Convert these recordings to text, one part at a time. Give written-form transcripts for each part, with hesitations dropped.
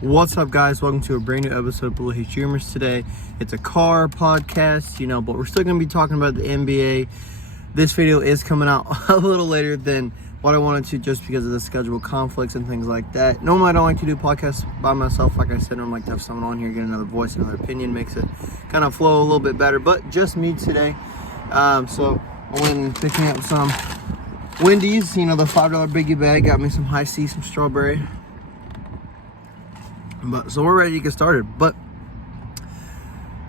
What's up, guys? Welcome to a brand new episode of Blue H Humors. Today, it's a car podcast, but we're still going to be talking about the NBA. This video is coming out a little later than what I wanted to, just because of the schedule conflicts and things like that. Normally, I don't like to do podcasts by myself. Like I said, I like to have someone on here, get another voice, another opinion, makes it kind of flow a little bit better. But just me today. So I went and picking up some Wendy's, the $5 biggie bag. Got me some high C, some strawberry. So we're ready to get started, but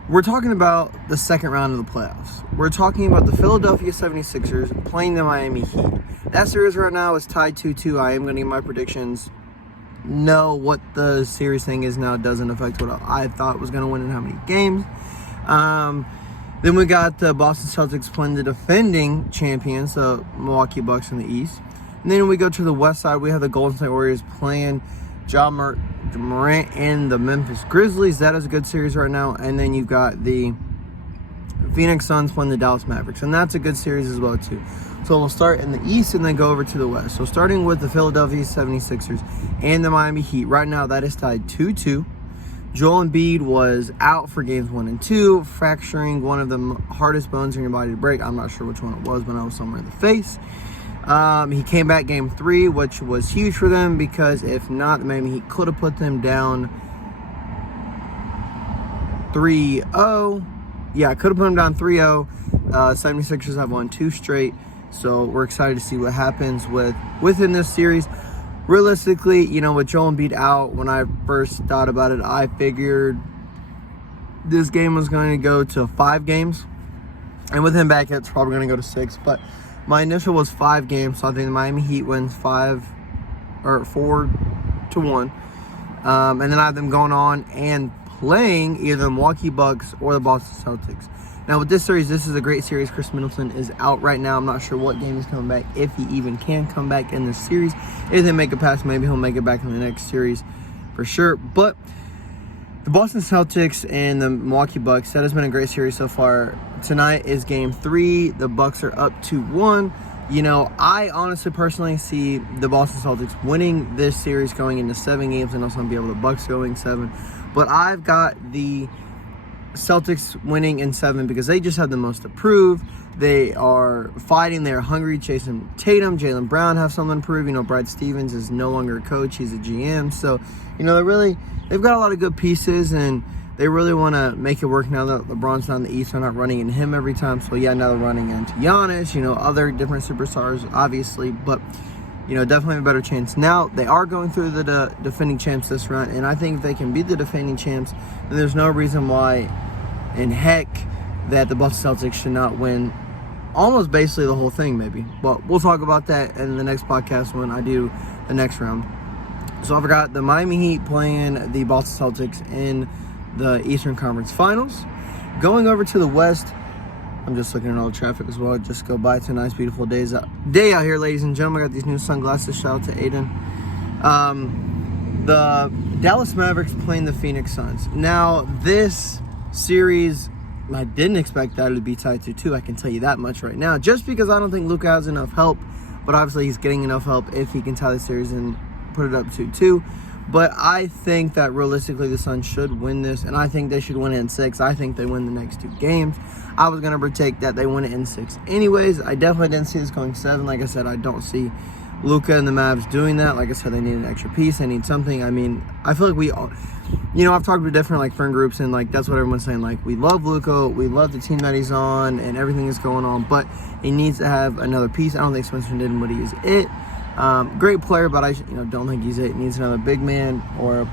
we're talking about the second round of the playoffs. We're talking about the Philadelphia 76ers playing the Miami Heat. That series right now is tied 2-2. I am going to give my predictions. No, what the series thing is now doesn't affect what I thought was going to win in how many games. Then we got the Boston Celtics playing the defending champions, the Milwaukee Bucks in the East. And then we go to the West side. We have the Golden State Warriors playing Ja Morant and the Memphis Grizzlies. That is a good series right now. And then you've got the Phoenix Suns playing the Dallas Mavericks, and that's a good series as well too. So we'll start in the East and then go over to the West. So starting with the Philadelphia 76ers and the Miami Heat. Right now that is tied 2-2. Joel Embiid was out for games 1 and 2, fracturing one of the hardest bones in your body to break. I'm not sure which one it was, but it was somewhere in the face. He came back game 3, which was huge for them, because if not, maybe he could have put them down 3-0. Yeah, could have put them down 3-0. 76ers have won 2 straight, so we're excited to see what happens within this series. Realistically, with Joel Embiid out, when I first thought about it, I figured this game was going to go to 5 games, and with him back, it's probably going to go to 6, but my initial was 5 games, so I think the Miami Heat wins 4-1. And then I have them going on and playing either the Milwaukee Bucks or the Boston Celtics. Now with this series, this is a great series. Chris Middleton is out right now. I'm not sure what game he's coming back, if he even can come back in this series. If they make it past, maybe he'll make it back in the next series for sure. But the Boston Celtics and the Milwaukee Bucks, that has been a great series so far. Tonight is game 3. The Bucks are up 2-1. I honestly personally see the Boston Celtics winning this series going into 7 games, and also be able to Bucks going 7. But I've got the Celtics winning in 7 because they just have the most to prove. They are fighting. They're hungry. Jason Tatum, Jaylen Brown have something to prove. Brad Stevens is no longer a coach. He's a GM. So, they've got a lot of good pieces, and they really want to make it work now that LeBron's not in the East. They're not running into him every time. So, yeah, now they're running into Giannis, other different superstars, obviously. But, definitely a better chance. Now, they are going through the defending champs this run, and I think if they can beat the defending champs, then there's no reason why in heck that the Boston Celtics should not win almost basically the whole thing, maybe. But we'll talk about that in the next podcast when I do the next round. So I forgot the Miami Heat playing the Boston Celtics in the Eastern Conference Finals. Going over to the West, I'm just looking at all the traffic as well. Just go by. It's a nice, beautiful day out here, ladies and gentlemen. I got these new sunglasses. Shout out to Aiden. The Dallas Mavericks playing the Phoenix Suns. Now, this series, I didn't expect that to be tied 2-2. I can tell you that much right now. Just because I don't think Luka has enough help. But obviously, he's getting enough help if he can tie the series and put it up 2-2. But I think that realistically the Suns should win this, and I think they should win it in 6. I think they win the next 2 games. I was going to predict that they win it in 6 anyways. I definitely didn't see this going 7. Like I said, I don't see Luka and the Mavs doing that. Like I said, they need an extra piece. They need something. I mean, I feel like we all, I've talked to different friend groups, and that's what everyone's saying. We love Luka, we love the team that he's on, and everything is going on, but he needs to have another piece. I don't think Spencer Dinwiddie is it. Great player, but I don't think he's it. He needs another big man or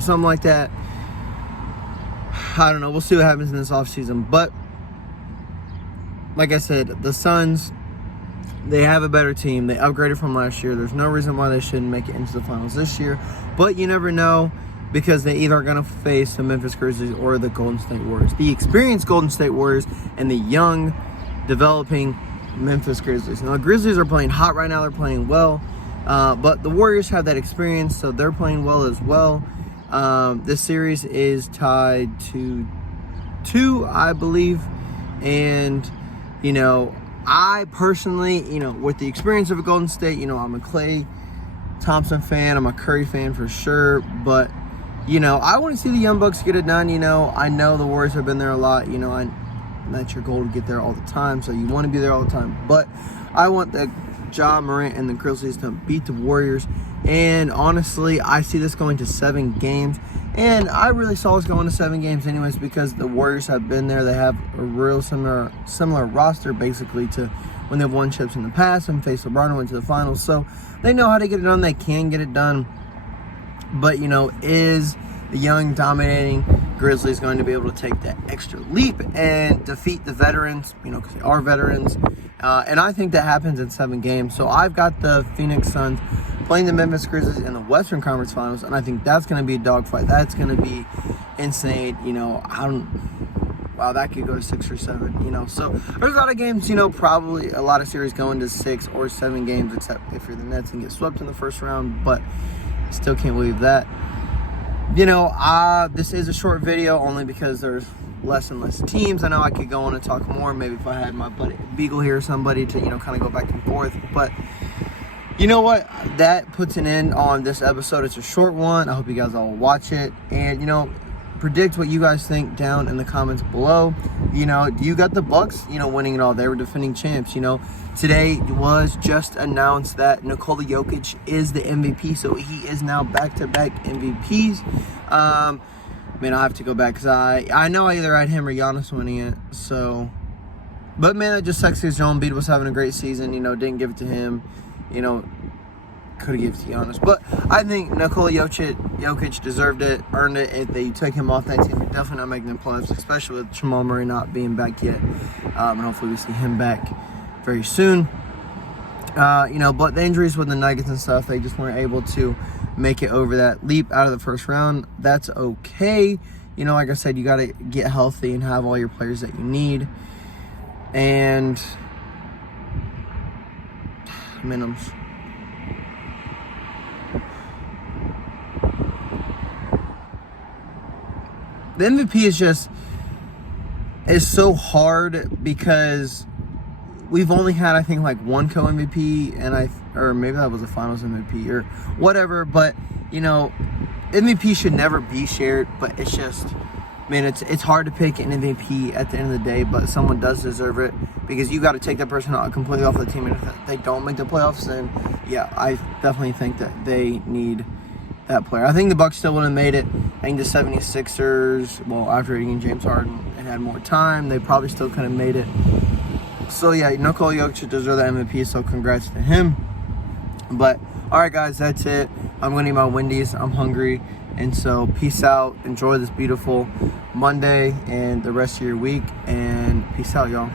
something like that. I don't know. We'll see what happens in this offseason. But like I said, the Suns, they have a better team. They upgraded from last year. There's no reason why they shouldn't make it into the finals this year. But you never know, because they either are going to face the Memphis Grizzlies or the Golden State Warriors. The experienced Golden State Warriors and the young, developing Memphis Grizzlies. Now, the Grizzlies are playing hot right now. They're playing well. But the Warriors have that experience, so they're playing well as well. This series is tied to 2, I believe. And, I personally, with the experience of a Golden State, I'm a Klay Thompson fan. I'm a Curry fan for sure. But you know, I want to see the Young Bucks get it done. You know, I know the Warriors have been there a lot. You know, that's your goal to get there all the time, so you want to be there all the time. But I want the Ja Morant and the Grizzlies to beat the Warriors. And honestly, I see this going to 7 games. And I really saw us going to 7 games anyways, because the Warriors have been there. They have a real similar roster basically to when they've won chips in the past and faced LeBron and went to the finals. So they know how to get it done. They can get it done. But, you know, is the young, dominating Grizzlies going to be able to take that extra leap and defeat the veterans, you know, because they are veterans. And I think that happens in 7 games. So I've got the Phoenix Suns playing the Memphis Grizzlies in the Western Conference Finals, and I think that's going to be a dogfight. That's going to be insane. You know, wow, that could go to 6 or 7, you know. So there's a lot of games, you know, probably a lot of series going to 6 or 7 games, except if you're the Nets and get swept in the first round, but still can't believe that. You know, this is a short video only because there's less and less teams. I know I could go on and talk more, maybe if I had my buddy Beagle here or somebody to, you know, kind of go back and forth, but you know what? That puts an end on this episode. It's a short one. I hope you guys all watch it. And, you know, predict what you guys think down in the comments below. You know, you got the Bucks, you know, winning it all. They were defending champs, you know. Today was just announced that Nikola Jokic is the MVP. So he is now back-to-back MVPs. Man, I'll have to go back because I know I either had him or Giannis winning it. So, but man, it just sucks because Joel Embiid was having a great season. You know, didn't give it to him. You know, could have given it to Giannis. But I think Nikola Jokic deserved it, earned it. If they took him off that team, they're definitely not making the playoffs, especially with Jamal Murray not being back yet. And hopefully we see him back very soon. You know, but the injuries with the Nuggets and stuff, they just weren't able to make it over that leap out of the first round. That's okay. You know, like I said, you got to get healthy and have all your players that you need. And minimums. The MVP is so hard because we've only had, I think, like 1 co-MVP, and or maybe that was a Finals MVP or whatever. But you know, MVP should never be shared. But it's just, man, it's hard to pick an MVP at the end of the day, but someone does deserve it because you got to take that person out completely off the team. And if they don't make the playoffs, then yeah, I definitely think that they need that player. I think the Bucks still would have made it. I think the 76ers, well, after getting James Harden and had more time, they probably still could have made it. So yeah, Nikola Jokic deserves the MVP, so congrats to him. But all right, guys, that's it. I'm going to eat my Wendy's. I'm hungry. And so peace out. Enjoy this beautiful Monday and the rest of your week. And peace out, y'all.